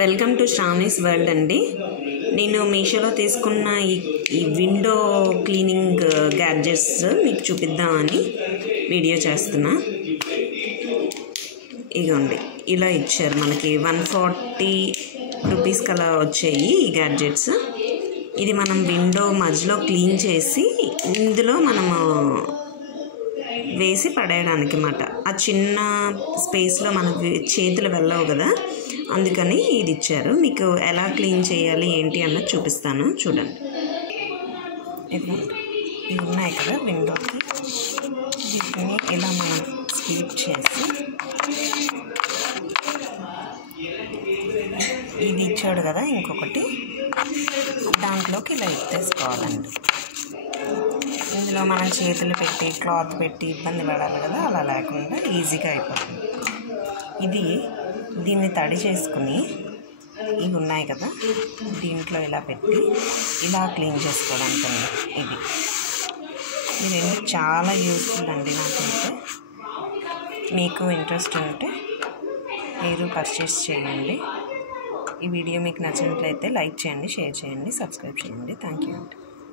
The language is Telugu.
వెల్కమ్ టు శ్రావణీస్ వరల్డ్ అండి. నేను మీషోలో తీసుకున్న ఈ విండో క్లీనింగ్ గ్యాడ్జెట్స్ మీకు చూపిద్దామని వీడియో చేస్తున్నా. ఇగోండి, ఇలా ఇచ్చారు మనకి 140 రూపీస్కి అలా వచ్చాయి ఈ గ్యాడ్జెట్స్. ఇది మనం విండో మధ్యలో క్లీన్ చేసి ఇందులో మనము వేసి పడేయడానికి అన్నమాట. ఆ చిన్న స్పేస్లో మనకి చేతులు వెళ్ళవు కదా, అందుకని ఇది ఇచ్చారు. మీకు ఎలా క్లీన్ చేయాలి ఏంటి అన్నది చూపిస్తాను, చూడండి. ఇవి ఉన్నాయి కదా విండోకి, వీటిని ఇలా మనం స్వీప్ చేసి ఇది ఇచ్చాడు కదా ఇంకొకటి, దాంట్లోకి ఇలా ఎత్తేసుకోవాలండి. ఇందులో మనం చేతులు పెట్టి క్లాత్ పెట్టి ఇబ్బంది పడాలి కదా, అలా లేకుండా ఈజీగా అయిపోతుంది. దీన్ని తడి చేసుకుని ఇవి ఉన్నాయి కదా దీంట్లో ఇలా పెట్టి ఇలా క్లీన్ చేసుకోవడానికి ఇది రెండు చాలా యూస్ఫుల్ అండి. నాకైతే మీకు ఇంట్రెస్ట్ ఉంటే మీరు పర్చేస్ చేయండి. ఈ వీడియో మీకు నచ్చినట్లయితే లైక్ చేయండి, షేర్ చేయండి, సబ్స్క్రైబ్ చేయండి. థ్యాంక్ యూ అండి.